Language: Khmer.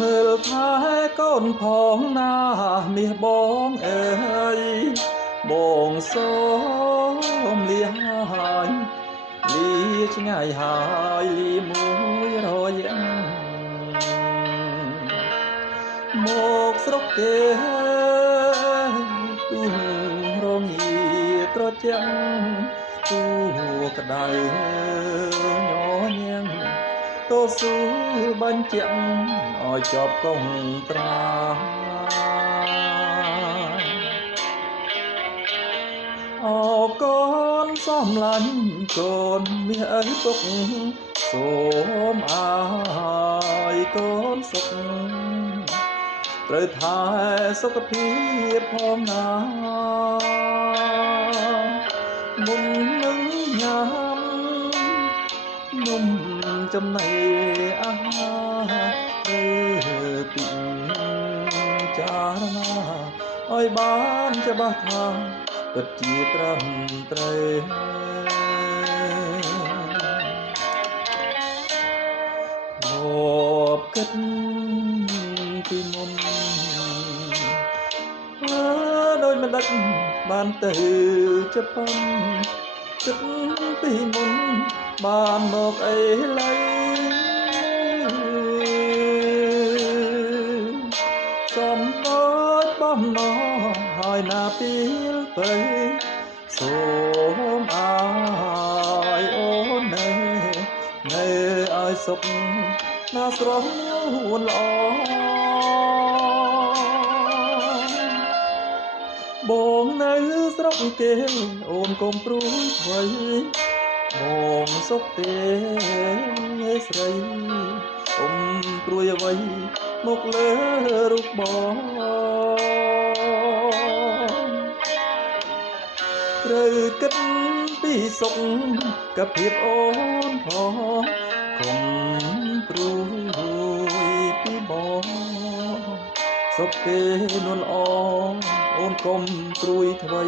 មើលថែកូនផងណាមាសបងអើយបងសូមលាហើយលាឆ្ងាយហើយលាមួយរយៈមកស្រុកគេទូរងាត្រជាក់ទូក្តៅញញឹមតស៊ូបញ្ជាក់ឲ្យចប់កងត្រាអកូនសំឡាញ់កូនមាសអើយពុកសូមអើយកូនសុខត្រូវថែសុខភាពផងណាមុននឹងញ៉ាំនំចំណីអាហារឬពីចារណាឲ្យបានច្បាស់ថាពិតជាត្រឹមត្រូវមកគិតពីមុនដោយមិនដឹកបានទៅជប៉ុនគិតពីមុនបានមកអីឡើយសំដូចបំណងហើយណាពីលទៅសូមអើយអូននៅឲ្យសុខណាស្រស់នួនល្អបងនៅស្រុកគេអូនកុំព្រួយអ្វីបងសុខទេស្រីកុំព្រួយអ្វីមកលើរូបបងត្រូវគិតពីសុខកភាពអូនផងកុំព្រួយពីបងសុខទេនួនល្អអូនកុំព្រួយអ្វី